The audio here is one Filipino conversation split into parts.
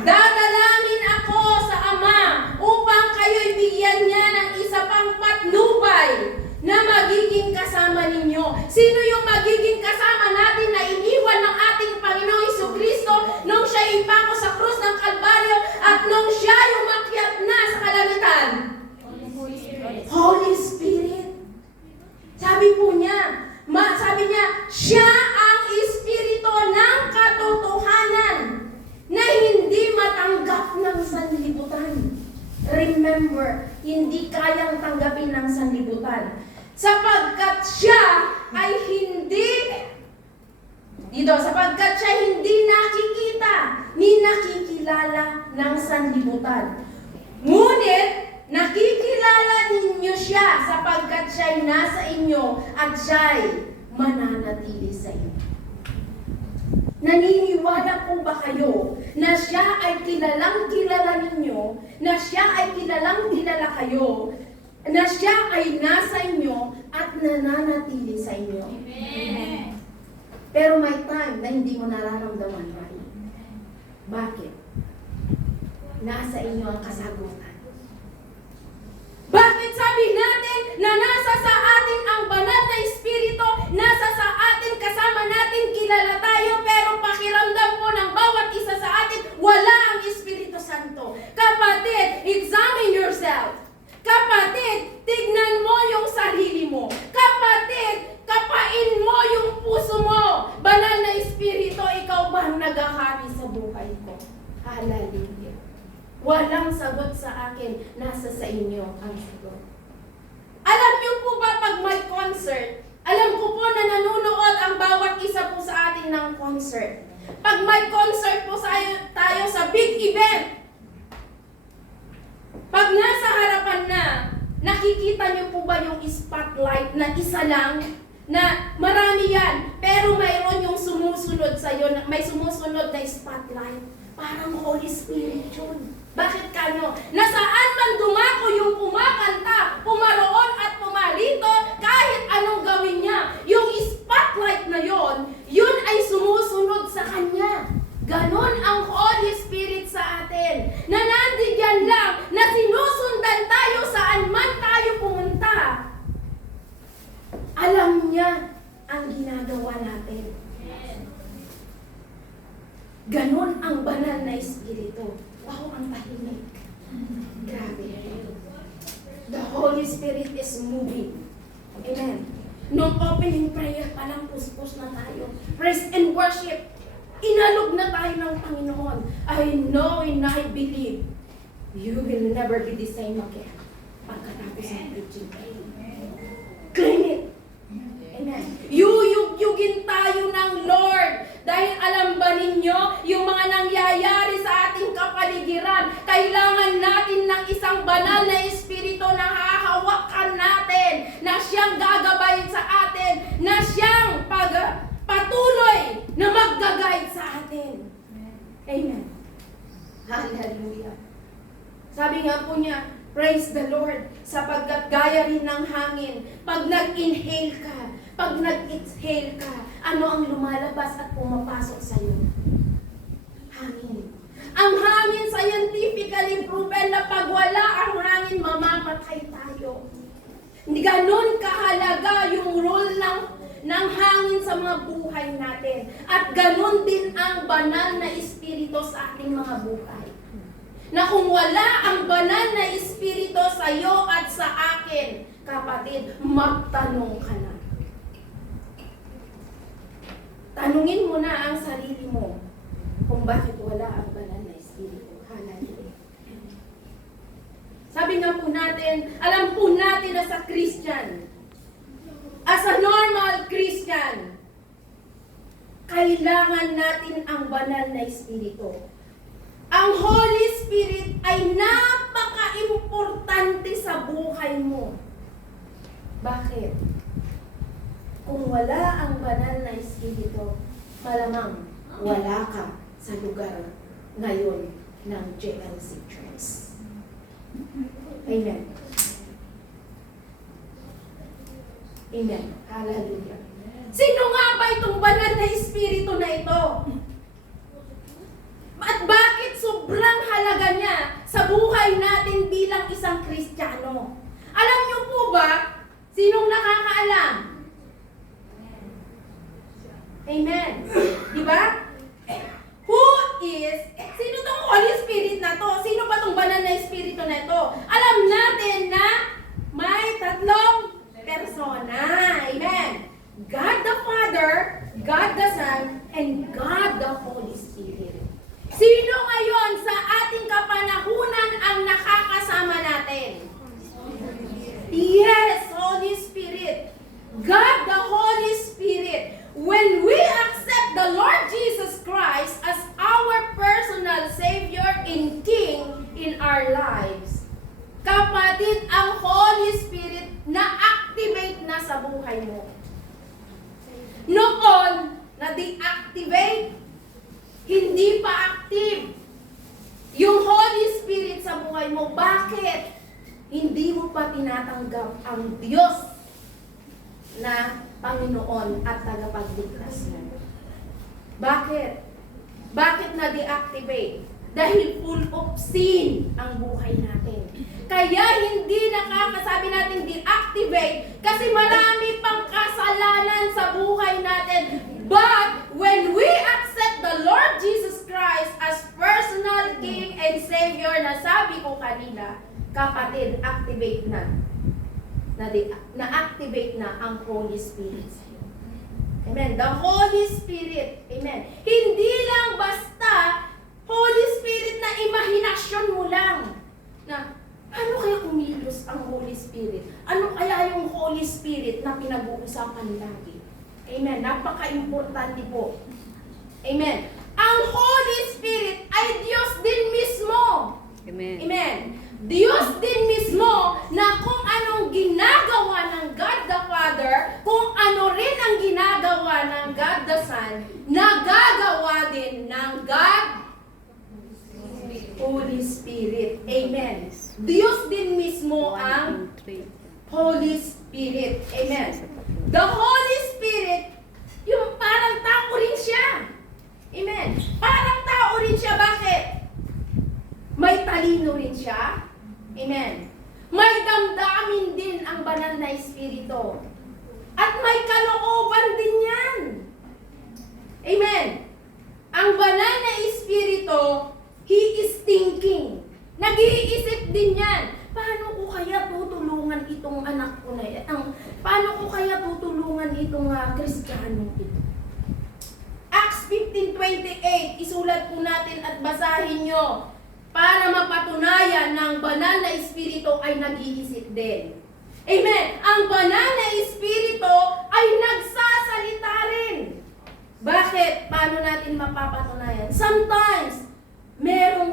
Dadalangin ako sa Ama upang kayo'y bigyan niya ng isa pang patnubay na magiging kasama ninyo. Sino yung magiging kasama natin na iniwan ng ating Panginoong Jesucristo nung siya ipako sa krus ng Kalbaryo at nung siya umakyat na sa kalangitan? Holy Spirit. Sabi po niya, sabi niya, siya ang Espiritu ng katotohanan na hindi matanggap ng sanlibutan. Remember, hindi kayang tanggapin ng sanlibutan. Sapagkat siya ay sapagkat siya hindi nakikita ni nakikilala ng sanlibutan. Ngunit, nakikilala ninyo siya sapagkat siya'y nasa inyo at siya'y mananatili sa inyo. Naniniwala po ba kayo na siya ay kilalang kilala ninyo, na siya ay kilalang kilala kayo, na siya ay nasa inyo at nananatili sa inyo? Amen. Pero may time na hindi mo nararamdaman, right? Bakit? Nasa inyo ang kasagutan. Bakit sabi natin na nasa sa atin ang banal na Espiritu, nasa sa atin, kasama natin, kilala tayo, pero pakiramdam po ng bawat isa sa atin, wala ang Espiritu Santo. Kapatid, examine yourself. Kapatid, tignan mo yung sarili mo. Kapatid, kapain mo yung puso mo. Banal na Espiritu, ikaw ba ang naghahari sa buhay ko? Hallelujah. Walang sagot sa akin, nasa sa inyo ang sagot. Alam niyo po ba pag may concert, alam ko po na nanonood ang bawat isa po sa atin ng concert. Pag may concert po tayo sa big event, pag nasa harapan na, nakikita niyo po ba yung spotlight na isa lang? Na marami yan, pero mayroon yung sumusunod sa'yo, may sumusunod na spotlight. Parang Holy Spirit yun. Bakit kano? Nasaan man dumako yung kumakanta, pumaroon at pumarito, kahit anong gawin niya, yung spotlight na yon, yun ay sumusunod sa kanya. Ganon ang Holy Spirit sa atin, na nandiyan lang, na sinusundan tayo saan man tayo pumunta. Alam niya ang ginagawa natin. Ganon ang banal na Espiritu. Wow, ang tahimik. Grabe. The Holy Spirit is moving. Amen. Nung opening prayer pa lang, puspos na tayo. Praise and worship. Inalog na tayo ng Panginoon. I know and I believe you will never be the same again. Pagkatapos ng preaching. Claim it. Amen. Yuyugin tayo ng Lord. Dahil alam ba ninyo, yung mga nangyayari sa ating kapaligiran, kailangan natin ng isang banal na Espiritu na hahawakan natin, na siyang gagabayin sa atin, na siyang patuloy na mag-guide sa atin. Amen. Hallelujah. Sabi nga po niya, praise the Lord, sapagkat gaya rin ng hangin, pag nag-inhale ka, pag nag-exhale ka, ano ang lumalabas at pumapasok sa iyo? Hangin. Ang hangin, scientifically proven na pag wala ang hangin, mamamatay tayo. Ganon kahalaga yung role ng hangin sa mga buhay natin. At ganon din ang banal na Espiritu sa ating mga buhay. Na kung wala ang banal na Espiritu sa iyo at sa akin, kapatid, magtanong ka na. Tanungin mo na ang sarili mo kung bakit wala ang banal na Espiritu. Hallelujah. Sabi nga po natin, alam po natin na sa Christian, as a normal Christian, kailangan natin ang banal na Espiritu. Ang Holy Spirit ay napaka-importante sa buhay mo. Bakit? Kung wala ang banal na Espiritu, malamang wala ka sa lugar ngayon ng JLC Church. Amen. Amen. Hallelujah. Sino nga ba itong banal na Espiritu na ito? At bakit sobrang sobrang halaga niya sa buhay natin bilang isang Kristiyano. Alam niyo po ba, sinong nakakaalam? Amen. Di ba? Sino tong Holy Spirit na to? Sino pa tong banal na Espiritu na ito? Alam natin na may tatlong persona. Amen. God the Father, God the Son, and God the Holy Spirit. Sino ngayon sa ating kapanahunan ang nakakasama natin? Yes, Holy Spirit. God the Holy Spirit. When we accept the Lord Jesus Christ as our personal Savior and King in our lives, kapatid, ang Holy Spirit na-activate na sa buhay mo. Noon, na-deactivate, hindi pa active yung Holy Spirit sa buhay mo. Bakit? Hindi mo pa tinatanggap ang Diyos na Panginoon at tagapagligtas mo. Bakit? Bakit na-deactivate? Dahil full of sin ang buhay natin. Kaya hindi nakakasabi natin deactivate kasi marami pang kasalanan sa buhay natin. But when we accept the Lord Jesus Christ as personal King and Savior na sabi ko kanina, kapatid, activate na. Na-activate na ang Holy Spirit. Amen. The Holy Spirit. Amen. Hindi lang basta Holy Spirit na imahinasyon mo lang. Na, ano kaya kumilos ang Holy Spirit? Ano kaya yung Holy Spirit na pinag-uusapan lagi? Amen. Napaka-importante po. Amen. Ang Holy Spirit ay Diyos din mismo. Amen. Amen. Diyos din mismo na kung anong ginagawa ng God the Father, kung ano rin ang ginagawa ng God the Son, nagagawa din ng God Holy Spirit. Amen. Diyos din mismo ang Holy Spirit. Amen. The Holy Spirit, yung parang tao rin siya. Amen. Parang tao rin siya. Bakit? May talino rin siya. Amen. May damdamin din ang banal na Espiritu. At may kalooban din yan. Amen. Ang banal na Espiritu, He is thinking. Nag-iisip din yan. Paano ko kaya tutulungan itong anak ko na yan? Paano ko kaya tutulungan itong Kristiyano ito? Acts 15:28, isulat po natin at basahin nyo. Para mapatunayan ng banal na Espiritu ay nag-iisip din. Amen. Ang banal na Espiritu ay nagsasalita rin. Bakit? Paano natin mapapatunayan? Sometimes, merong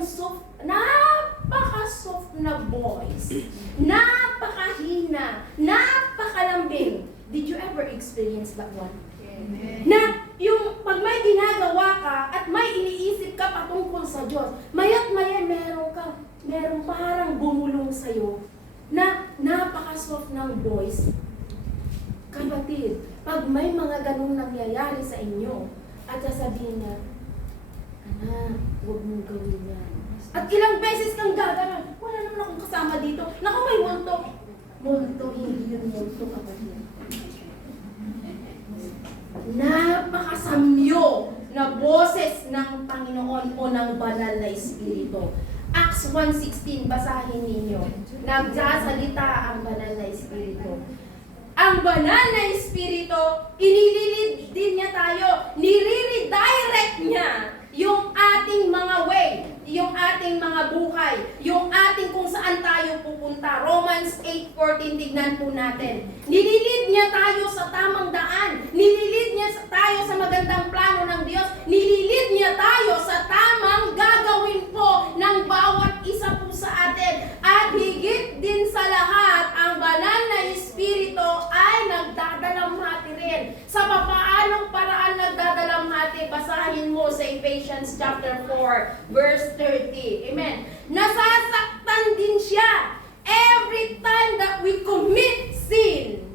napaka-soft na voice, napakahina, napakalambing. Did you ever experience that one? Amen. Na yung pag may ginagawa ka at may iniisip ka patungkol sa Diyos, maya't maya merong parang bumulong sa'yo na napaka-soft ng voice. Kapatid, pag may mga ganung nangyayari sa inyo at sasabihin na, anak, huwag mong gawin yan. At ilang beses kang gagawin, wala naman akong kasama dito. Naku, may multo. Multo, hindi yun multo, kapatid. Napakasamyo na boses ng Panginoon o ng banal na Espiritu. Acts 1:16, basahin ninyo. Nagsasalita ang banal na Espiritu. Ang banal na Espiritu, inililid din niya tayo. Nire-redirect niya yung ating mga way, yung ating mga buhay, yung ating kung saan tayo pupunta. Romans 8:14, tignan po natin. Nililid niya tayo sa tamang daan. Nililid niya tayo sa magandang plano ng Diyos. Nililid niya tayo sa tamang gagawin po ng bawat isa po sa atin. At higit din sa lahat, ang banal na Espiritu ay nagdadalamhati rin. Sa papaanong paraan nagdadalamhati, basahin mo sa Ephesians chapter 4, verse 30. Amen. Nasasaktan din siya every time that we commit sin.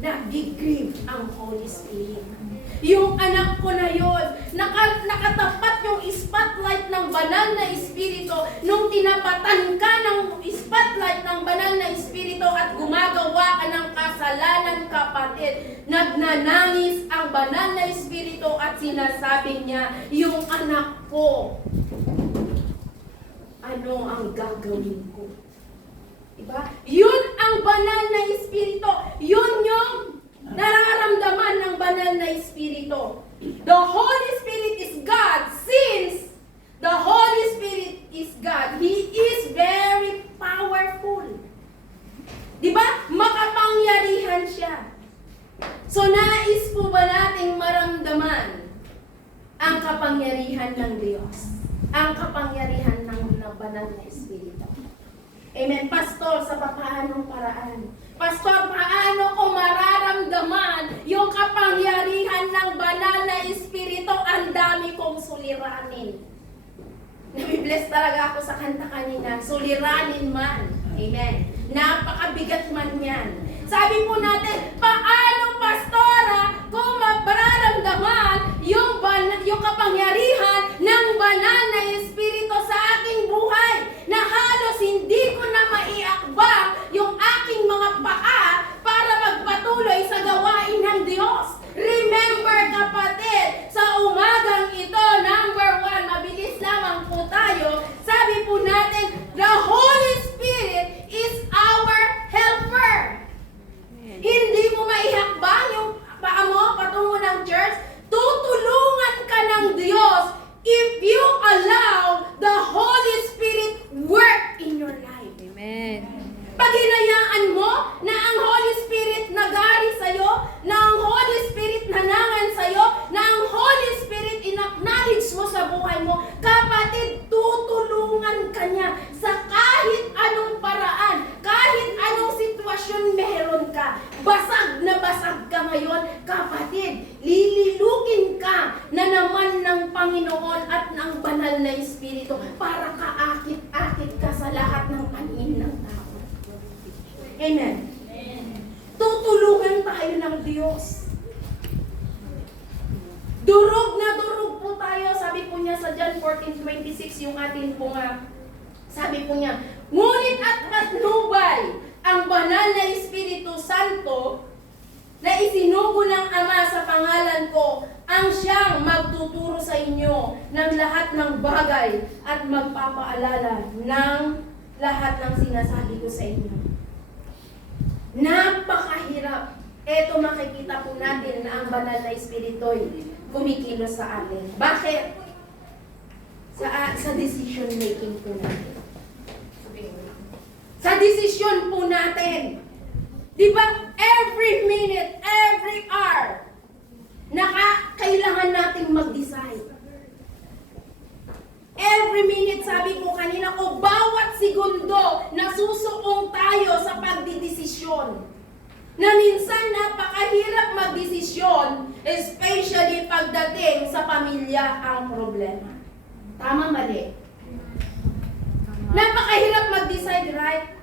Nag-grieve ang Holy Spirit. Yung anak ko na yun, nakatapat tinapat yung spotlight ng banal na espiritu, nung tinapatan ka ng spotlight ng banal na espiritu at gumagawa ka ng kasalanan, kapatid, nagnanangis ang banal na espiritu at sinasabi niya, yung anak ko, ano ang gagawin ko? Diba? Yun ang banal na espiritu. Yun yung nararamdaman ng banal na espiritu. The Holy Spirit is God. Since the Holy Spirit is God, He is very powerful. Diba? Makapangyarihan siya. So, nais po ba nating maramdaman ang kapangyarihan ng Diyos? Ang kapangyarihan ng banal na espiritu. Amen. Pastor, sa paanong paraan? Pastor, paano ko mararamdaman yung kapangyarihan ng banal na espiritu? Ang dami kong suliranin. Nabibless talaga ako sa kanta kanina. Suliranin man. Amen. Napakabigat man yan. Sabi po natin, paano, pastora, kung mararamdaman yung kapangyarihan ng banal na espiritu sa aking buhay, na halos hindi ko na maiakbang yung aking mga paa para magpatuloy sa gawain ng Diyos. Remember, kapatid, sa umagang ito, number 1, mabilis lamang po tayo, sabi po natin, the Holy Spirit is our helper. Hindi mo maihakbang yung paa mo patungo ng church, tutulungan ka ng Diyos if you allow the Holy Spirit work in your life. Amen. Pag hinayaan mo na ang Holy Spirit nagari sa'yo, na ang Holy Spirit nanangan sa'yo, na ang Holy Spirit in-acknowledge mo sa buhay mo, kapatid, tutulungan ka niya sa kahit anong paraan, kahit anong sitwasyon meron ka. Basag na basag ka ngayon, kapatid, lililukin ka na naman ng Panginoon at ng banal na Espiritu para kaakit-akit ka sa lahat ng panin ng tao. Amen. Tutulungan tayo ng Diyos. Durog na durog po tayo. Sabi po niya sa John 14:26, yung atin po nga. Sabi po niya, ngunit at patnubay ang banal na Espiritu Santo na isinugo ng Ama sa pangalan ko, ang siyang magtuturo sa inyo ng lahat ng bagay at magpapaalala ng lahat ng sinasabi ko sa inyo. Napakahirap. Ito makikita po natin na ang banal na Espiritu kumikilos sa atin. Bakit? Sa decision making po natin. Sa decision po natin. Di ba? Every minute, every hour, kailangan nating mag-decide. Every minute, sabi ko kanina ko, bawat segundo nasusuong tayo sa pagdidesisyon. Na minsan napakahirap magdesisyon, especially pagdating sa pamilya ang problema. Tama, mali? Napakahirap mag-decide, right?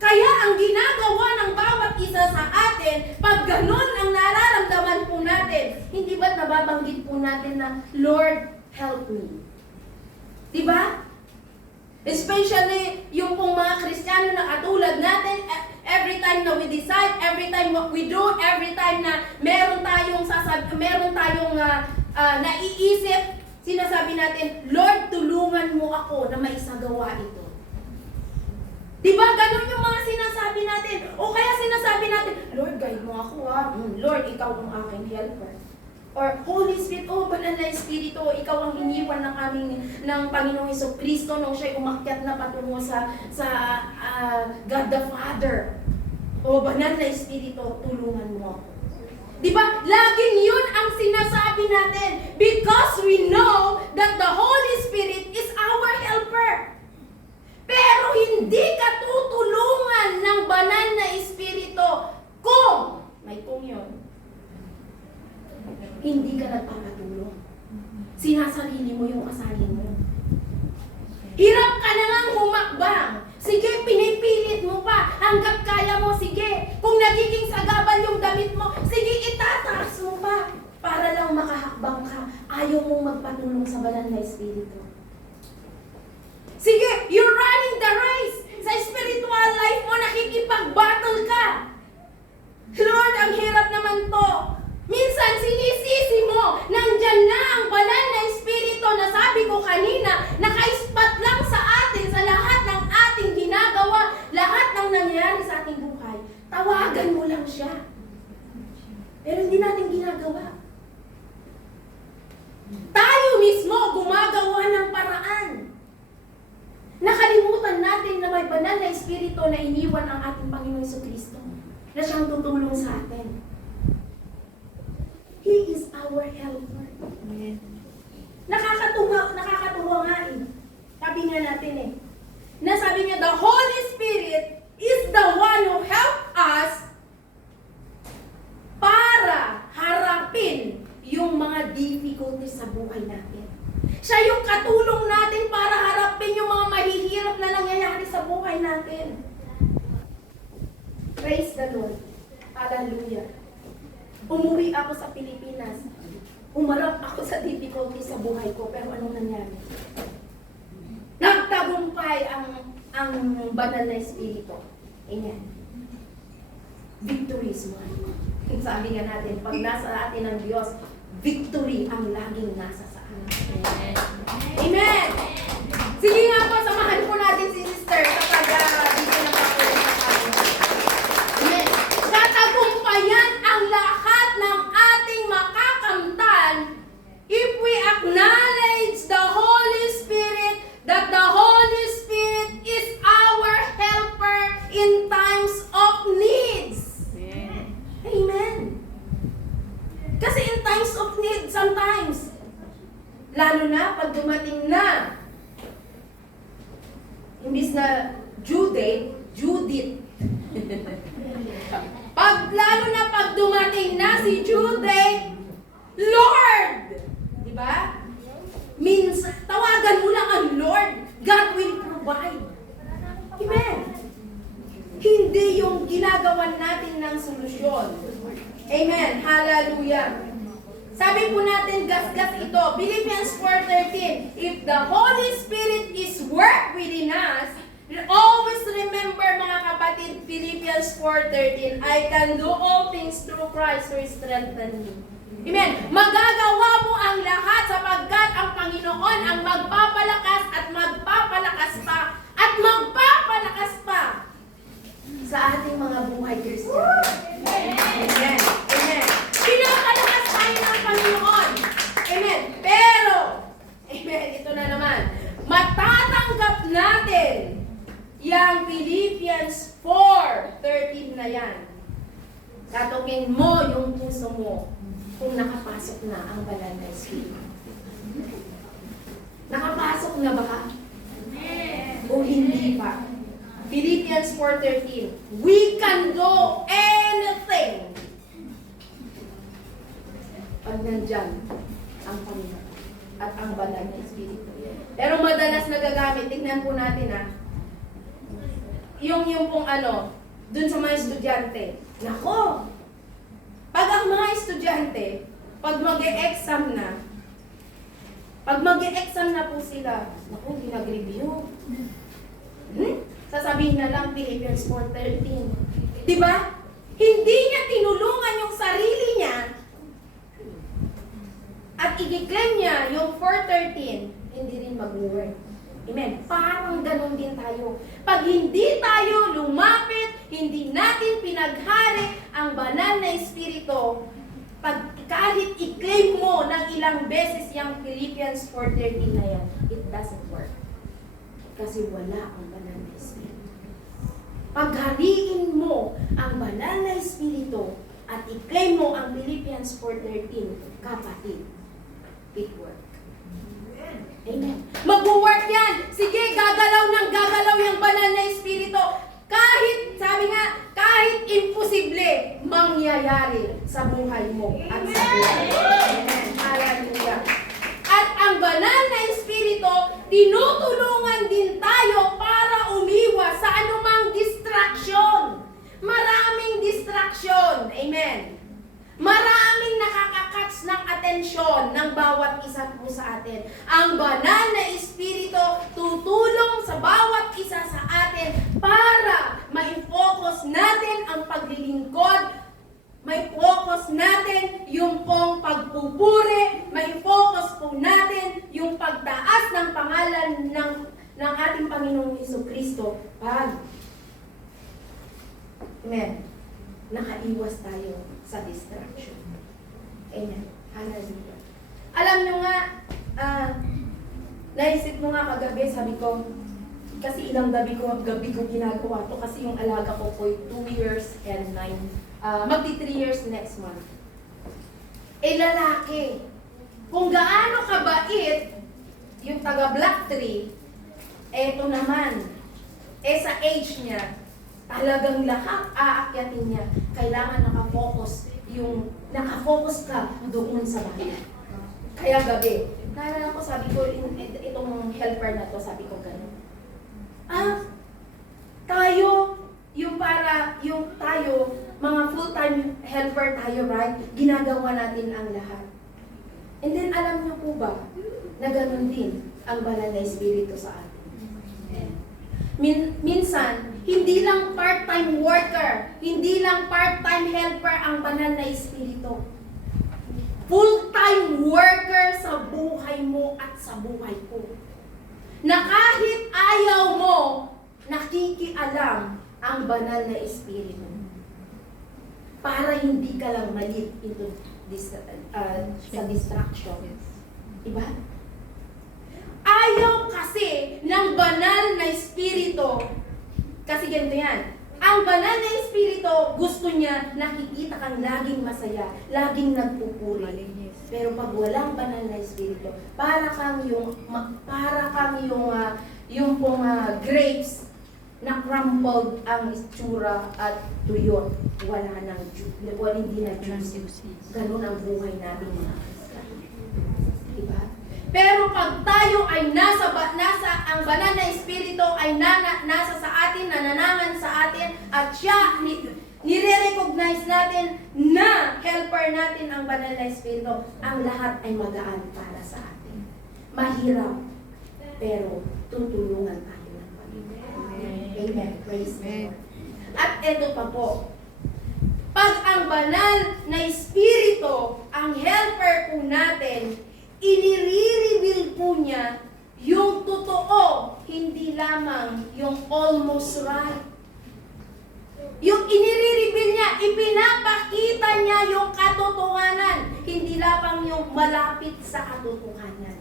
Kaya ang ginagawa ng bawat isa sa atin, pag ganun ang nararamdaman po natin, hindi ba't nababanggit po natin na, Lord, help me? Diba? Especially yung pong mga Kristiyano na katulad natin, every time na we decide, every time what we do, every time na meron tayong naiisip, sinasabi natin, Lord, tulungan mo ako na maisagawa ito. Diba? Ganun yung mga sinasabi natin. O kaya sinasabi natin, Lord, guide mo ako ha. Lord, ikaw ang aking helper. Or Holy Spirit, banal na Espiritu, ikaw ang iniwan ng Panginoong Jesucristo nung siya'y umakyat na patungo sa God the Father. Banal na Espiritu, tulungan mo ako. Diba? Laging yun ang sinasabi natin because we know that the Holy Spirit is our helper. Pero hindi ka tutulungan ng banal na Espiritu kung, may kung yun, hindi ka nagpapatulong. Sinasarili mo yung asalin mo. Hirap ka na ngang humakbang. Sige, pinipilit mo pa. Hanggat kaya mo, sige. Kung nagiging sagabal yung damit mo, sige, itataas mo pa. Para lang makahakbang ka. ayaw mong magpatulong sa banal na Espiritu. Sige, you're running the race. Sa spiritual life mo, nakikipag-battle ka. Lord, ang hirap naman to. Minsan, sinisisi mo, nandyan na ang banal na Espiritu na sabi ko kanina, naka-spot lang sa atin, sa lahat ng ating ginagawa, lahat ng nangyayari sa ating buhay. Tawagan mo lang siya. Pero hindi natin ginagawa. Tayo mismo gumagawa ng paraan. Nakalimutan natin na may banal na Espiritu na iniwan ang ating Panginoon Jesucristo na siyang tutulong sa atin. He is our helper. Nakakatuwa nga eh. Sabi nga natin eh. Nasabi niya, the Holy Spirit is the one who helps us para harapin yung mga difficulties sa buhay natin. Siya yung katulong natin para harapin yung mga mahihirap na nangyayari sa buhay natin. Praise the Lord. Hallelujah. Umuwi ako sa Pilipinas. Umarap ako sa difficulty sa buhay ko. Pero anong nangyari? Nagtagumpay ang banal na Espiritu. Amen. Victory is mine. Sabi nga natin, pag nasa atin ang Diyos, victory ang laging nasa sa atin. Amen. Amen. Sige nga po, samahan po natin si Sister kapag dito na papulit sa atin. Amen. Tatagumpayan ang lahat ng ating makakamtan if we acknowledge the Holy Spirit, that the Holy Spirit is our helper in times of needs. Amen. Amen. Kasi in times of need, sometimes, lalo na pag dumating na, imbis na Judith. Lalo na pag dumating na si Judith, Lord! Diba? Means, tawagan mo lang ang Lord. God will provide. Amen. Hindi yung ginagawan natin ng solusyon. Amen. Hallelujah. Sabi po natin, gasgas ito. Philippians 4:13. If the Holy Spirit is work within us, always remember mga kapatid, Philippians 4:13, I can do all things through Christ who strengthens me. Amen. Magagawa mo ang lahat sapagkat ang Panginoon ang magpapalakas at magpapalakas pa at magpapalakas pa sa ating mga buhay Kristiyano. Amen. Amen. Pinapalakas tayo ng Panginoon. Amen. Pero, amen, ito na naman, matatanggap natin yung Philippians 4:13 na yan. Tatungin mo yung puso mo kung nakapasok na ang banal na Espiritu. Nakapasok na ba? O hindi pa? Philippians 4:13. We can do anything. Pag nandyan ang Panginoon at ang banal na Espiritu. Pero madalas nagagamit, tignan po natin yung pong dun sa mga estudyante. Nako! Pag ang mga estudyante, pag mag-e-exam na po sila, nako, hindi nag-review. Sasabihin na lang Philippians 4:13. Diba? Hindi niya tinulungan yung sarili niya at i-claim niya yung 4:13, hindi rin mag-work. Amen. Parang ganun din tayo. Pag hindi tayo lumapit, hindi natin pinaghari ang banal na Espiritu, pag kahit i-claim mo ng ilang beses yung Philippians 4:13 na yan, it doesn't work. Kasi wala ang banal na Espiritu. Paghaliin mo ang banal na Espiritu at i-claim mo ang Philippians 4:13, kapatid, it works. Amen. Mag-work yan. Sige, gagalaw ng gagalaw yung banal na Espiritu. Kahit, sabi nga, kahit imposible, mangyayari sa buhay mo at sa buhay. Amen. Hallelujah. At ang banal na Espiritu, tinutulungan din tayo para umiwas sa anumang distraction. Maraming distraction. Amen. Maraming nakakakatch ng attention intensyon ng bawat isa po sa atin. Ang banal na Espiritu tutulong sa bawat isa sa atin para ma-focus natin ang paglilingkod, may focus natin yung pong pagpupuri, may focus po natin yung pagtaas ng pangalan ng ating Panginoong Jesucristo. Amen. Nakaiwas tayo sa distraction. Amen. Hallelujah. Alam nyo nga, naisip mo nga kagabi, sabi ko, kasi ilang gabi ko ginagawa to kasi yung alaga ko po 2 years and 9, magti 3 years next month. Lalaki. Kung gaano kabait yung taga Black Tree, eto naman, sa age niya, talagang lahat aakyatin niya. Kailangan nakafocus ka doon sa bahay. Kaya gabi, naalala ko, sabi ko, itong helper na to, sabi ko gano'n. Tayo, mga full-time helper tayo, right? Ginagawa natin ang lahat. And then, alam niyo po ba, na gano'n din ang banal na Espiritu sa atin. Minsan, hindi lang part-time worker, hindi lang part-time helper ang banal na Espiritu. Full-time worker sa buhay mo at sa buhay ko. Na kahit ayaw mo, nakikialam ang banal na Espiritu. Para hindi ka lang malit into sa distraction. Diba? Ayaw kasi ng banal na Espiritu, kasi ganito yan, ang banal na Espiritu, gusto niya nakikita kang laging masaya, laging nagpupuri. Pero pag walang banal na Espiritu, para kang yung grapes na crumpled ang itsura at tuyot, wala nang juice, hindi na juice. Ganun ang buhay natin mga Kristiyan. Diba? Pero pag tayo ay ang banal na Espiritu ay nasa sa atin, nananangan sa atin, at siya, nire-recognize natin na helper natin ang banal na Espiritu, ang lahat ay magaan para sa atin. Mahirap, pero tutulungan tayo ng Panginoon. Amen. Praise the Lord. At ito pa po, pag ang banal na Espiritu, ang helper po natin, inire-reveal po niya yung totoo, hindi lamang yung almost right. Yung inire-reveal niya, ipinapakita niya yung katotohanan, hindi lamang yung malapit sa katotohanan.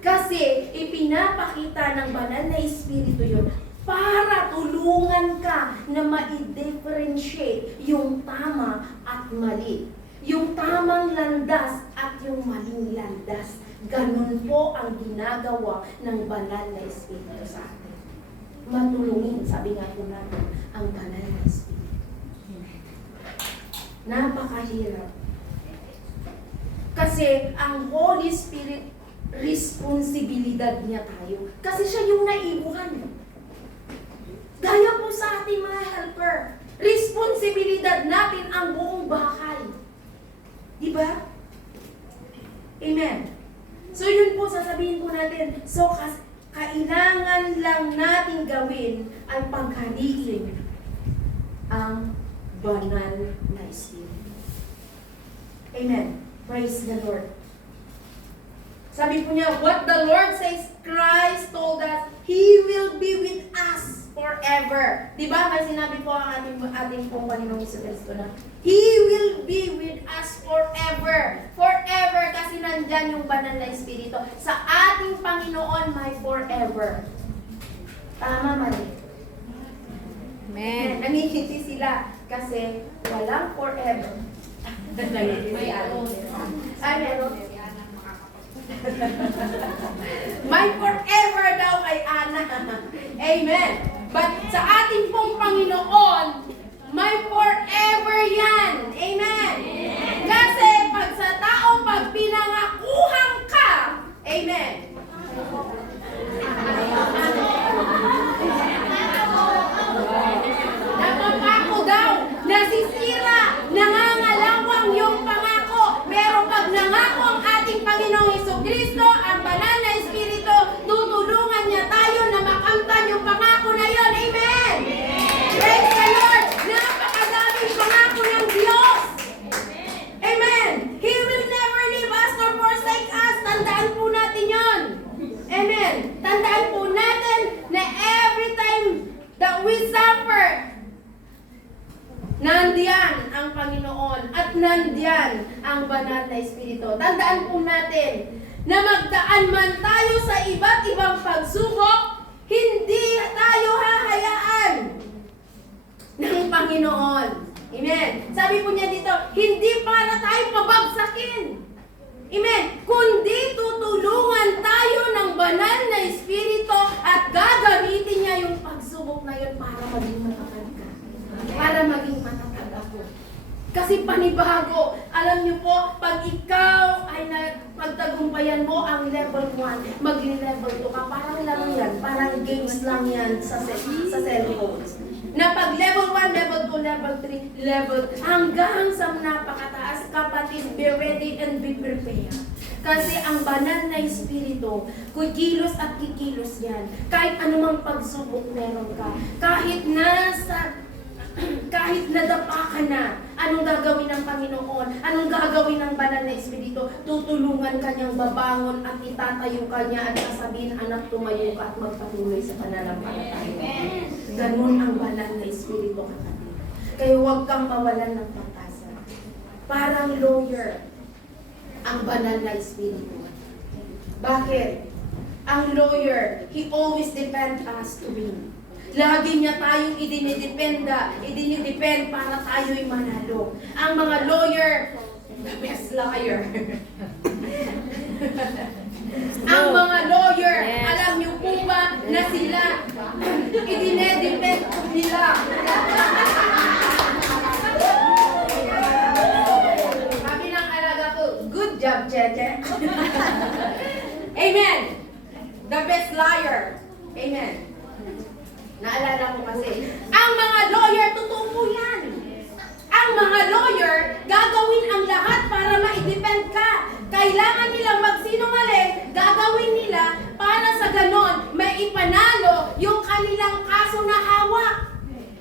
Kasi ipinapakita ng banal na Espiritu yun para tulungan ka na ma-differentiate yung tama at mali. Yung tamang landas at yung maling landas. Ganun po ang ginagawa ng banal na Espiritu sa atin. Matulungin, sabi nga po natin, ang banal na Espiritu. Napakahirap. Kasi ang Holy Spirit, responsibilidad niya tayo. Kasi siya yung naibuhan. Gaya po sa ating mga helper. Responsibilidad natin ang buong bahay. Diba? Amen. So yun po, sasabihin po natin. So, kailangan lang natin gawin ay paghaliin ang banal na Espiritu. Amen. Praise the Lord. Sabi po niya, what the Lord says, Christ told us, He will be with us forever. Diba? May sinabi po ang ating pong Panginoong Jesucristo na, He will be with us forever. Forever, kasi nandyan yung banal na Espiritu. Sa ating Panginoon, may forever. Tama, mali? Amen. Nangingiti sila kasi walang forever. Nangingiti si Ate. Ay, meron. May forever daw kay Ana. Amen. But sa ating pong Panginoon, may forever yan. Amen. Kasi pag sa tao, pag pinangakuhan ka, amen. Napapako daw, nasisira, nangangalawang yung pangako. Pero pag nangako nandiyan ang Panginoon at nandiyan ang banal na Espiritu. Tandaan po natin na magdaan man tayo sa iba't ibang pagsubok, hindi tayo hahayaan ng Panginoon. Amen. Sabi po niya dito, hindi para tayo pabagsakin. Amen. Kundi tutulungan tayo ng banal na Espiritu at gagamitin niya yung pagsubok na yun para maging matatag ka. Para maging matatag ako. Kasi panibago, alam niyo po, pag ikaw ay pagtagumpayan mo ang level 1, maging level 2 ka, parang lang yan, parang games lang yan sa cellphone. Na pag level 1, level 2, level 3, level hanggang sa napakataas, kapatid, be ready and be prepared. Kasi ang banal na Espiritu, kikilos at kikilos yan. Kahit anumang pagsubok meron ka, kahit nadapa ka na, anong gagawin ng Panginoon? Anong gagawin ng banal na Espiritu? Tutulungan ka niyang babangon at itatayo ka niya at sasabihin, anak, tumayo ka at magpatuloy sa pananampalataya. Ganun ang banal na Espiritu, kapatid. Kaya huwag kang mawalan ng pag-asa. Parang lawyer ang banal na Espiritu. Bakit? Ang lawyer, he always depends us to win. Lagi niya tayong idinidepend para tayo'y manalo. Ang mga lawyer, the best liar. Ang mga lawyer, alam niyo po ba na sila, idinidepend nila. Sabi ng alaga ko, good job, Cheche. Amen. The best liar. Amen. Naalala ko kasi, ang mga lawyer, totoo po yan. Ang mga lawyer, gagawin ang lahat para ma-depend ka. Kailangan nilang magsinungaling, gagawin nila para sa ganon, may ipanalo yung kanilang kaso na hawak.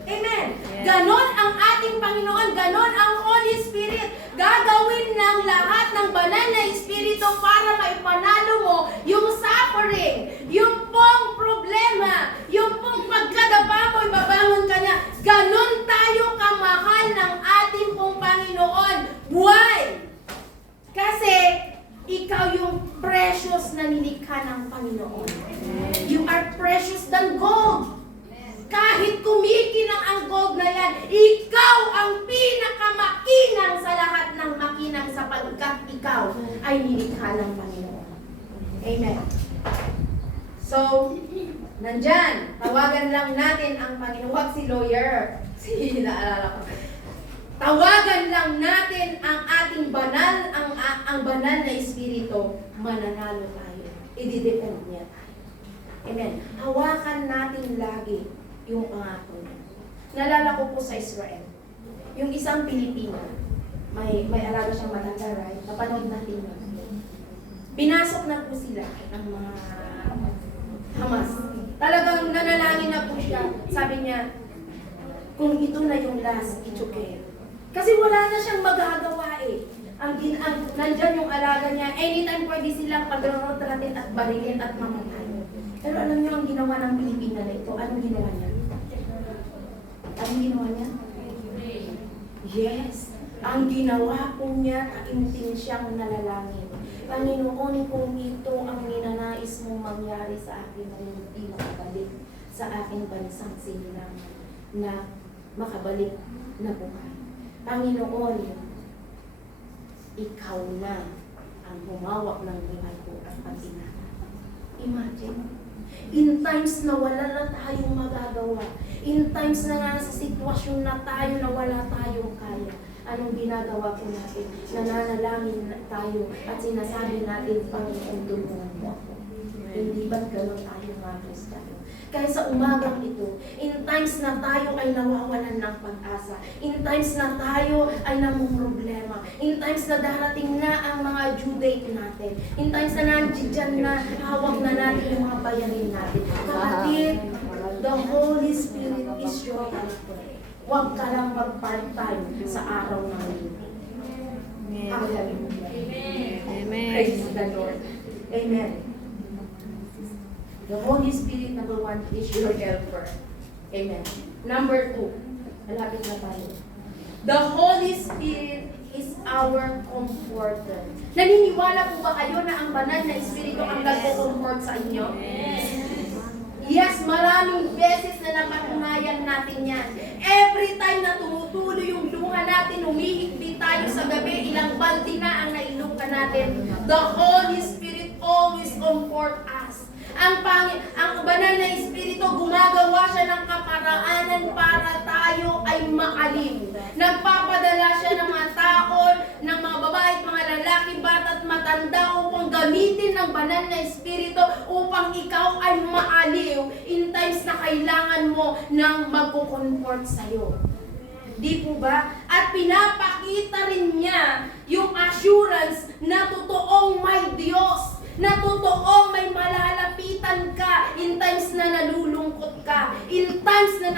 Amen. Ganon ang ating Panginoon, ganon ang Holy Spirit. Gagawin ng lahat ng banal na Espiritu para maipanalo mo yung suffering, yung pong problema, yung pong pagkadapa mo, ibabangon ka niya. Ganon tayo kamahal ng ating pong Panginoon. Why? Kasi ikaw yung precious na nilikha ng Panginoon. You are precious than gold. Kahit kumikinang ang gold na yan, ikaw ang pinakamakinang sa lahat ng makinang sapagkat ikaw ay nilikha ng Panginoon. Amen. So, nandyan, tawagan lang natin ang Panginoon. Huwag si lawyer. Naalala ko. Tawagan lang natin ang ating banal, ang banal na Espiritu, mananalo tayo. Ididepend niya tayo. Amen. Hawakan natin lagi yung pangako niya. Nalala ko po sa Israel, yung isang Pilipino, may alaga siyang matanda, right? Napanood natin yun. Pinasok na po sila ng mga Hamas. Talagang nanalangin na po siya. Sabi niya, kung ito na yung last, it's okay. Kasi wala na siyang magagawa eh. Nandyan yung alaga niya, anytime pwede silang pagrotratin at barilin at mamatay. Pero alam niyo ang ginawa ng Pilipina na ito? Anong ginawa niya? Anong ginawa niya? Yes. Ang ginawa po niya, kainting siyang nalalangin. Panginoon, kung ito ang ninanais mong mangyari sa akin na hindi makabalik sa aking bansang sinilang na makabalik na buhay. Panginoon, ikaw na ang humawak ng buhay ko at pag-inata. Imagine. In times na wala na tayong magagawa, in times na nga sa sitwasyon na tayo na wala tayong kaya, anong ginagawa po natin? Nananalangin tayo at sinasabi natin, Panginoon, tulungan mo ako. Hindi ba't gano'n tayo mga Kristiyano? Kaya sa umagang ito, in times na tayo ay nawawalan ng pag-asa, in times na tayo ay namumroblema, in times na darating na ang mga due date natin, in times na nandiyan na hawak na natin yung mga bayarin natin. Kapatid, the Holy Spirit is your helper. Huwag ka lang mag-part-time sa araw ng linggo. Amen. Praise the Lord. Amen. The Holy Spirit, number 1, is your helper. Amen. Number 2, malapit na tayo. The Holy Spirit is our comforter. Naniniwala po ba kayo na ang banal na Espiritu ang nagko-comfort sa inyo? Yes, maraming beses na napatunayan natin yan. Every time na tumutulo yung luha natin, humihigbi tayo sa gabi, ilang baldi na ang nailuka natin. The Holy Spirit always comfort us. Ang banal na Espiritu, gumagawa siya ng kaparaanan para tayo ay maalim. Nagpapadala siya ng mga tao, ng mga babae at mga lalaki, bata at matanda upang gamitin ng banal na Espiritu upang ikaw ay maaliw in times na kailangan mo ng magko-comfort sa'yo. Di po ba? At pinapakita rin niya yung assurance na totoong may Diyos, na totoong may malalapitan ka in times na nalulungkot ka, in times na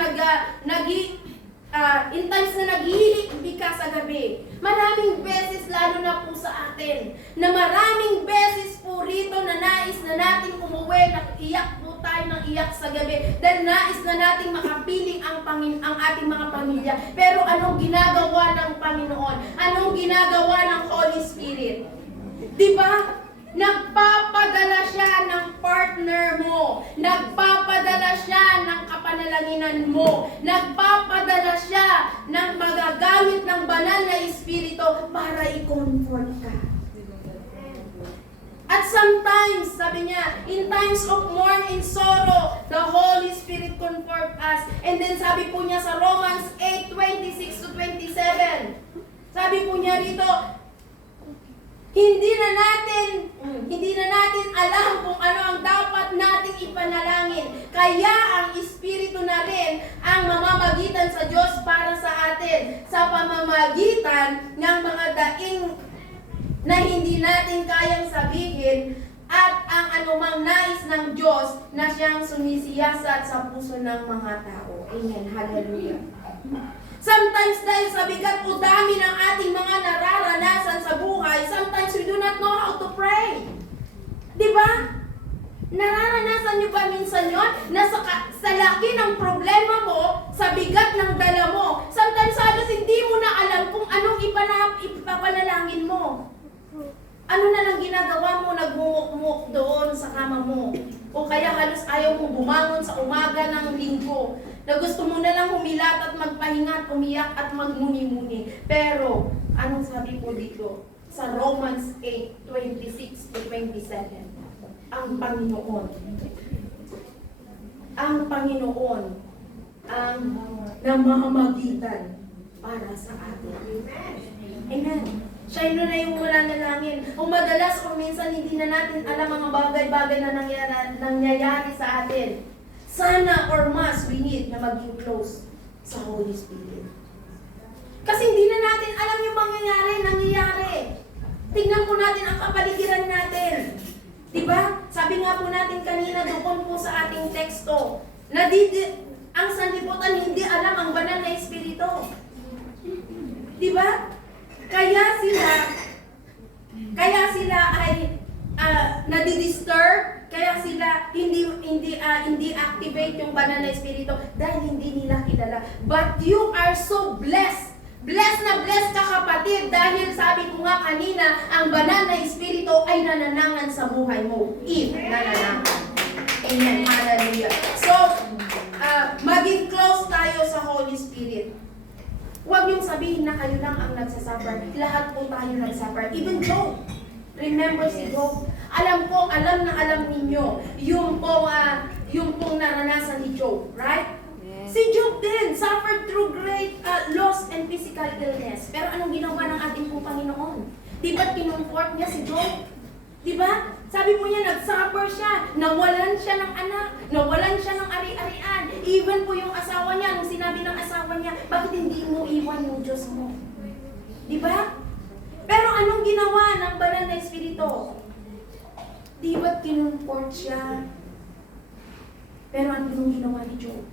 naghihikbi ka sa gabi. Maraming beses, lalo na po sa atin, na maraming beses po rito na nais na natin umuwi, iyak po tayo ng iyak sa gabi, dahil nais na natin makapiling ang ating mga pamilya. Pero anong ginagawa ng Panginoon? Anong ginagawa ng Holy Spirit? Diba? Nagpapadala siya ng partner mo. Nagpapadala siya ng kapanalaginan mo. Nagpapadala siya ng magagamit ng banal na Espiritu para i-comfort ka. At sometimes, sabi niya, in times of mourning and sorrow, the Holy Spirit comfort us. And then sabi po niya sa Romans 8:26-27, sabi po niya rito, hindi na natin alam kung ano ang dapat nating ipanalangin. Kaya ang Espiritu na rin ang mamamagitan sa Diyos para sa atin sa pamamagitan ng mga daing na hindi natin kayang sabihin at ang anumang nais ng Diyos na siyang sumisiyasat sa puso ng mga tao. Amen. Hallelujah. Sometimes dahil sa bigat o dami ng ating mga nararanasan sa buhay, sometimes we do not know how to pray. Diba? Nararanasan nyo ba minsan yun? Na sa laki ng problema mo, sa bigat ng dala mo, sometimes halos hindi mo na alam kung anong ipapanalangin mo. Ano na lang ginagawa mo, nagmumuk-muk doon sa kama mo. O kaya halos ayaw mo bumangon sa umaga ng linggo. Na gusto mo na lang humilat at magpahinga at umiyak at magmuni-muni. Pero, anong sabi po dito? Sa Romans 8:26-27, ang Panginoon ang namamagitan para sa atin. Amen. Siya yun na yung mananalangin. O madalas o minsan hindi na natin alam ang bagay-bagay na nangyayari sa atin. Sana or must we need na maging close sa Holy Spirit. Kasi hindi na natin alam yung nangyayari. Tingnan po natin ang kapaligiran natin. Diba? Sabi nga po natin kanina doon po sa ating teksto, na ang sanlibutan hindi alam ang banal na Espiritu. Diba? Kaya sila ay nadidisturb, kaya sila hindi activate yung banal na Espiritu dahil hindi nila kilala. But you are so blessed. Blessed na blessed ka kapatid dahil sabi ko nga kanina, ang banal na Espiritu ay nananangan sa buhay mo. If nananangan. Amen. Hallelujah. So, maging close tayo sa Holy Spirit. Huwag niyong sabihin na kayo lang ang nagsasuffer. Lahat po tayo nagsuffer. Even Job. Remember si Job? Alam na alam ninyo yung pong naranasan ni Job. Right? Yes. Si Job din suffered through great loss and physical illness. Pero anong ginawa ng ating po Panginoon? Di ba kinumfort niya si Job? Di ba? Sabi mo niya, nag-suffer siya, nawalan siya ng anak, nawalan siya ng ari-arian. Even po yung asawa niya, nung sinabi ng asawa niya, bakit hindi mo iwan yung Diyos mo? Di ba? Pero anong ginawa ng banal na Espiritu? Di ba't kinumfort siya? Pero anong ginawa ni Job?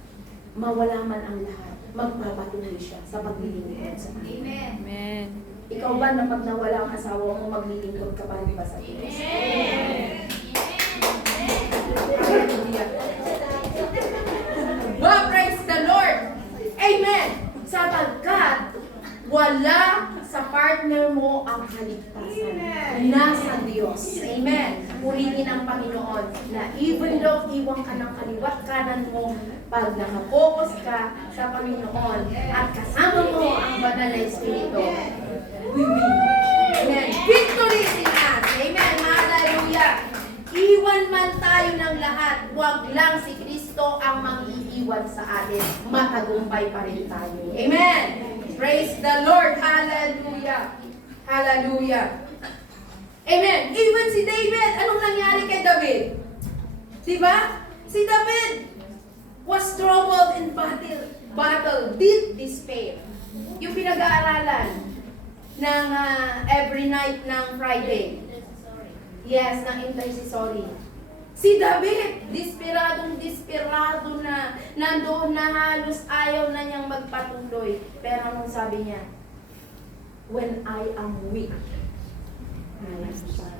Mawala man ang lahat, magpapatuloy siya sa paglilingkod sa Diyos. Amen. Amen. Ikaw ba na pag nawala ang asawa mo, maglilingkod ka pa rin ba sa Diyos? Amen. Well, praise the Lord! Amen! Sapagkat ang kaligtasan. Nasa Diyos. Amen. Purihin ang Panginoon na even though iwan ka ng kaliwat kanan mo, pag nakapokus ka sa Panginoon at kasama mo ang banal na Espiritu, we win. Amen. Victory is in us. Amen. Hallelujah. Iwan man tayo ng lahat, wag lang si Kristo ang mangiiwan sa atin. Matagumpay pa rin tayo. Amen. Praise the Lord. Hallelujah. Hallelujah. Amen. Even si David, anong nangyari kay David? Diba? Si David was troubled in battle, deep despair. Yung pinag-aaralan ng every night ng Friday. Yes, ng intercessory. Si David, desperado na, nandoon na halos ayaw na niyang magpatuloy. Pero anong sabi niya? When I am weak, I am strong.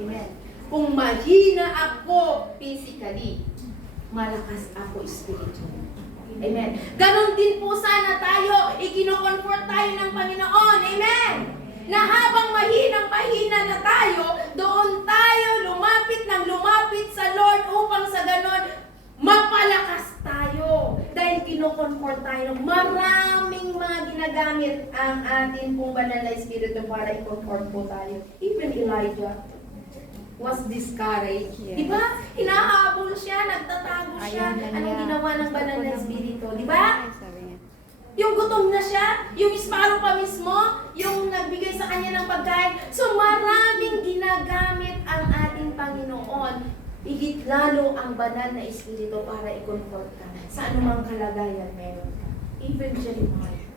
Amen. Kung mahina ako physically, malakas ako spiritually. Amen. Ganon din po sana tayo, ikino-comfort tayo ng Panginoon. Amen. Na habang mahina na tayo, doon tayo lumapit sa Lord upang sa ganon, mapalakas tayo. Dahil kino-comfort tayo. Maraming mga ginagamit ang atin pong banal na Espiritu para i-comfort po tayo. Even Elijah was discouraged. Yes. Di ba? Hinahabol siya, nagtatago siya. Ayaw na Anong niya. ginawa ng banal na Espiritu? Di ba? Sabi niya. Yung gutom na siya, yung isparo pa mismo, yung nagbigay sa kanya ng pagkain. So maraming ginagamit ang ating Panginoon. Higit lalo ang banal na Espiritu para i-comfort ka sa anumang kalagayan meron ka. Even Jeremiah,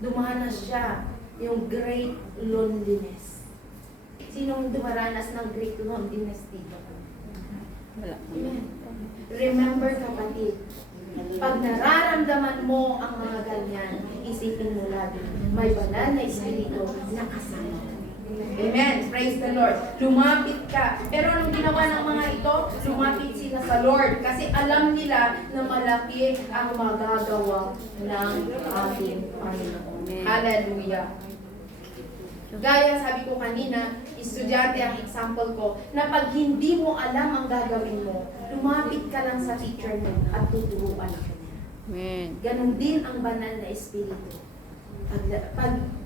dumanas siya yung great loneliness. Sinong dumaranas ng great loneliness dito? Wala. Amen. Remember, kapatid, pag nararamdaman mo ang mga ganyan, isipin mo lagi, may banal na Espiritu na kasama. Amen. Praise the Lord. Lumapit ka. Pero anong ginawa ng mga ito? Lumapit sila sa Lord. Kasi alam nila na malaki ang magagawa ng ating Panginoon. Hallelujah. Gaya sabi ko kanina, estudyante ang example ko, na pag hindi mo alam ang gagawin mo, lumapit ka lang sa teacher mo at tuturuan ka niya. Amen. Ganon din ang banal na Espiritu.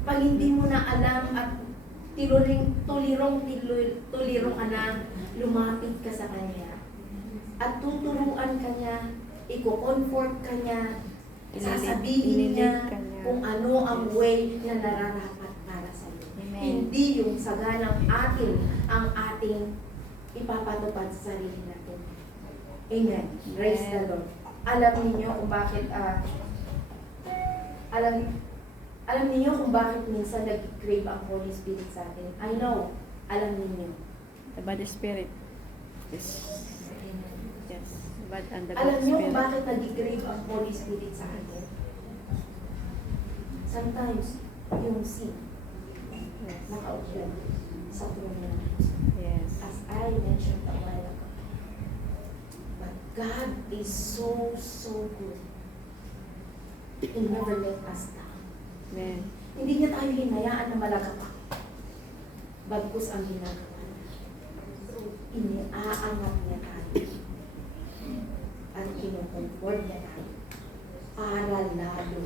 Pag hindi mo na alam at tulirong ka na, lumapit ka sa Kanya. At tuturuan ka niya, i-comfort ka niya, sasabihin niya kung ano ang way na nararapat para sa iyo. Hindi yung saganang ang ating ipapatupad sa sarili natin. Amen. Praise the Lord. Alam niyo kung bakit alam niyo kung bakit minsan nag-crave ang Holy Spirit sa atin. I know. Alam niyo. The bad spirit. Yes. Yes. Bad and the Alam good niyo kung spirit. bakit nag-crave ang Holy Spirit sa atin. Sometimes, yung sin, Yes. nakaupo sa trono ng Diyos. Yes. As I mentioned a while ago. But God is so good. He never let us down. Amen. Hindi niya tayo hinayaan na malagapak. Bagkus ang ginagawa niya. Iniaangat niya tayo. At kinukomfort niya tayo. Para lalo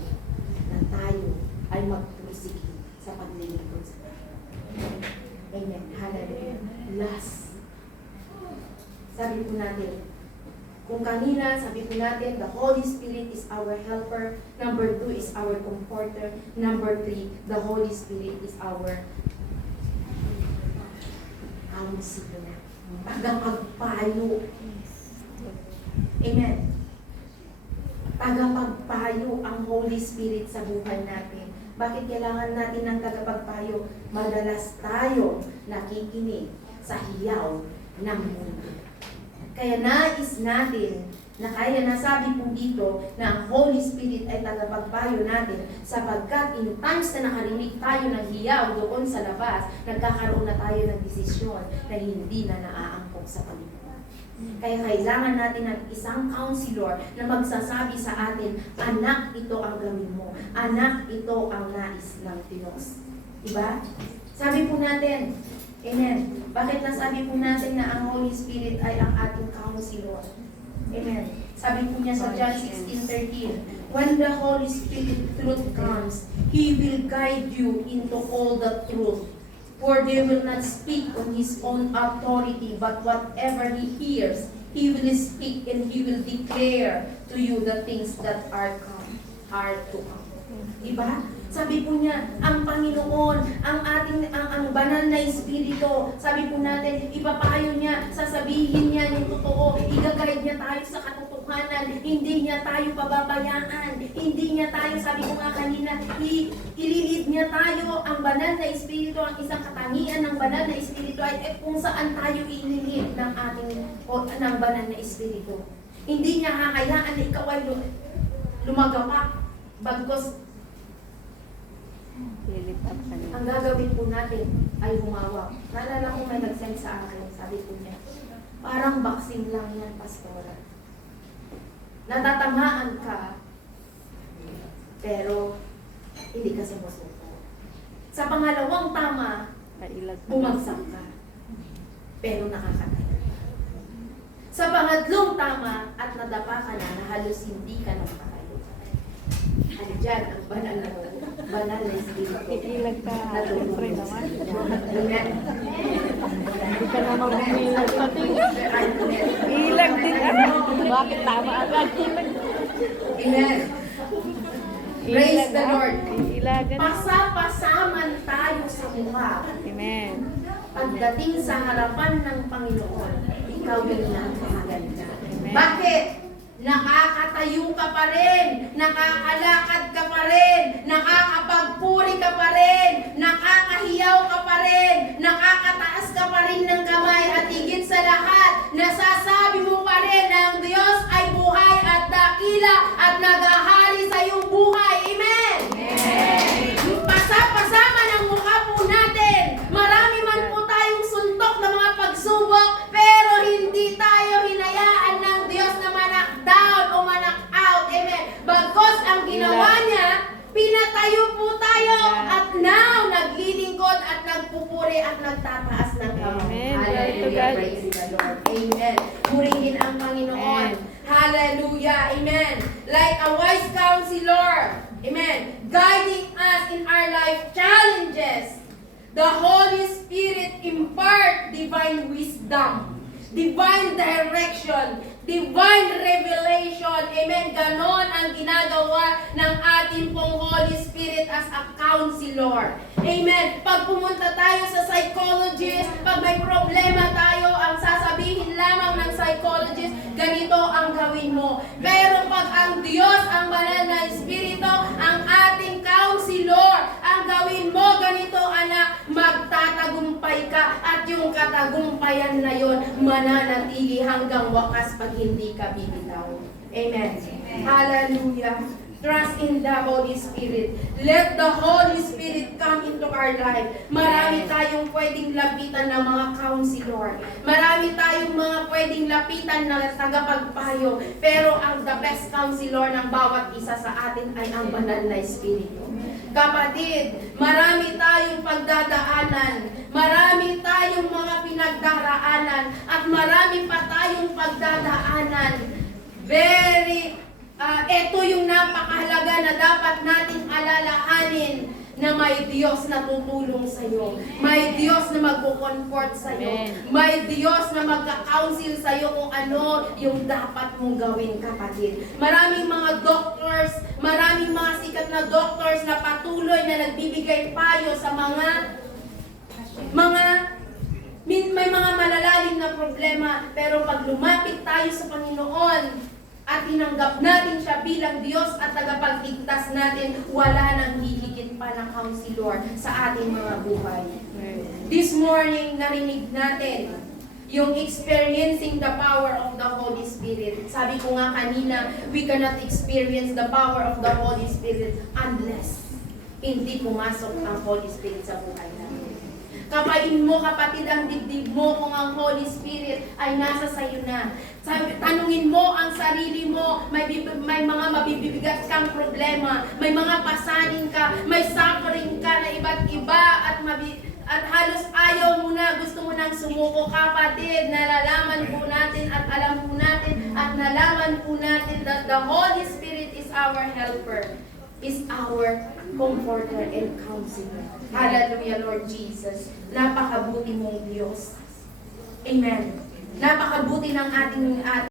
na tayo ay magpursige sa paglilingkod sa Kanya. Amen. Hallelujah. Last. Sabi po natin, kung kanina, sabi po natin, the Holy Spirit is our helper. Number 2 is our comforter. Number 3, the Holy Spirit is our counselor. Tagapagpayo. Amen. Tagapagpayo ang Holy Spirit sa buhay natin. Bakit kailangan natin ng tagapagpayo? Madalas tayo nakikinig sa hiyaw ng mundo. Kaya nais natin na kaya nasabi po dito na ang Holy Spirit ay tagapagpayo natin sapagkat in times na nakarinig tayo ng hiyaw doon sa labas, nagkakaroon na tayo ng desisyon na hindi na naaangkop sa Panginoon. Kaya kailangan natin ng isang counselor na magsasabi sa atin, anak, ito ang gawin mo. Anak, ito ang nais ng Diyos. Diba? Sabi po natin, amen. Bakit nasabi po natin na ang Holy Spirit ay ang ating counselor? Amen. Sabi po niya sa John 16:13, when the Holy Spirit truth comes, He will guide you into all the truth. For they will not speak on His own authority, but whatever He hears, He will speak and He will declare to you the things that are to come. Diba? Sabi po niya, ang Panginoon, ang banal na Espiritu, sabi po natin, ipapayo niya, sasabihin niya yung totoo, i-guide niya tayo sa katotohanan, hindi niya tayo pababayaan, hindi niya tayo, sabi ko nga kanina, ililid niya tayo, ang banal na Espiritu, ang isang katangian ng banal na Espiritu ay kung saan tayo ililid ng banal na Espiritu. Hindi niya kakayaan na ikaw ay lumagapak, bagkos Lilit up ka niya. ang gagawin po natin ay humawak. Naalala ko may nag-send sa akin, sabi po niya, parang vaccine lang yan, pastora. Natatamaan ka, pero hindi ka sumusuko. Sa pangalawang tama, Kailag ka. bumagsak ka, pero nakakatay. Sa pangatlong tama, at nadapa ka na halos hindi ka na makakayo. Diyan ang banal na Espiritu. Iilag ka. Siyempre naman. Amen. Hindi ka naman umilag pati. Ilag din ako. Bakit tama agad? Ilag. Amen. Praise the Lord. Ilagan. Pasapasaman tayo sa mukha. Amen. Pagdating sa harapan ng Panginoon, ikaw yung napakaganda. Amen. Bakit? Nakakatayo ka pa rin, nakakalakad ka pa rin, nakakapagpuri ka pa rin, nakakahiyaw ka pa rin, nakakataas ka pa rin ng kamay at higit sa lahat, nasasabi mo pa rin na ang Diyos ay buhay at dakila at naghahari sa iyong buhay. Amen! Amen! Pasapasama ng mukha po natin. Marami man po tayong suntok na mga pagsubok, pero hindi tayo hinayaan ng Diyos na down o manak-out. Amen. Bagkos ang ginawa niya, pinatayo po tayo at now naglilingkod at nagpupuri at nagtataas ng kamay. Amen. Hallelujah. Praise the Lord. Amen. Purihin ang Panginoon. Amen. Hallelujah. Amen. Like a wise counselor. Amen. Guiding us in our life challenges. The Holy Spirit impart divine wisdom, divine direction, divine revelation. Amen. Ganon ang ginagawa ng ating pong Holy Spirit as a counselor. Amen. Pag pumunta tayo sa psychologist, pag may problema tayo, ang sasabihin lamang ng psychologist, ganito ang gawin mo. Pero pag ang Diyos, ang banal na Espiritu, ang ating counselor, ang gawin mo, ganito anak, magtatagumpay ka at yung katagumpayan na yon mananatili hanggang wakas pag hindi ka bibitaw. Amen. Hallelujah. Trust in the Holy Spirit. Let the Holy Spirit come into our life. Marami tayong pwedeng lapitan ng mga counselor. Marami tayong mga pwedeng lapitan na tagapagpayo. Pero ang the best counselor ng bawat isa sa atin ay ang banal na Espiritu. Kapatid, marami tayong pagdadaanan, marami tayong mga pinagdaraanan, at marami pa tayong pagdadaanan. Ito yung napakahalaga na dapat nating alalahanin, na may Diyos na tutulong sa iyo. May Diyos na magko-comfort sa iyo. Amen. May Diyos na magka-counsel sa iyo kung ano yung dapat mong gawin, kapatid. Maraming mga doctors, maraming mga sikat na doctors na patuloy na nagbibigay payo sa may mga malalalim na problema, pero pag lumapit tayo sa Panginoon at tinanggap natin siya bilang Diyos at tagapagligtas natin, wala nang hihigit pa ng counselor sa ating mga buhay. This morning, narinig natin yung experiencing the power of the Holy Spirit. Sabi ko nga kanina, we cannot experience the power of the Holy Spirit unless hindi pumasok ang Holy Spirit sa buhay natin. Kapain mo, kapatid, ang dibdib mo kung ang Holy Spirit ay nasa sayo na. Tanungin mo ang sarili mo, may mga mabibigat kang problema, may mga pasanin ka, may suffering ka na iba't iba, ng sumuko kapatid, nalalaman po natin at alam po natin at nalaman po natin that the Holy Spirit is our helper, is our comforter and counselor. Hallelujah, Lord Jesus. Napakabuti mong Diyos. Amen. Napakabuti ng ating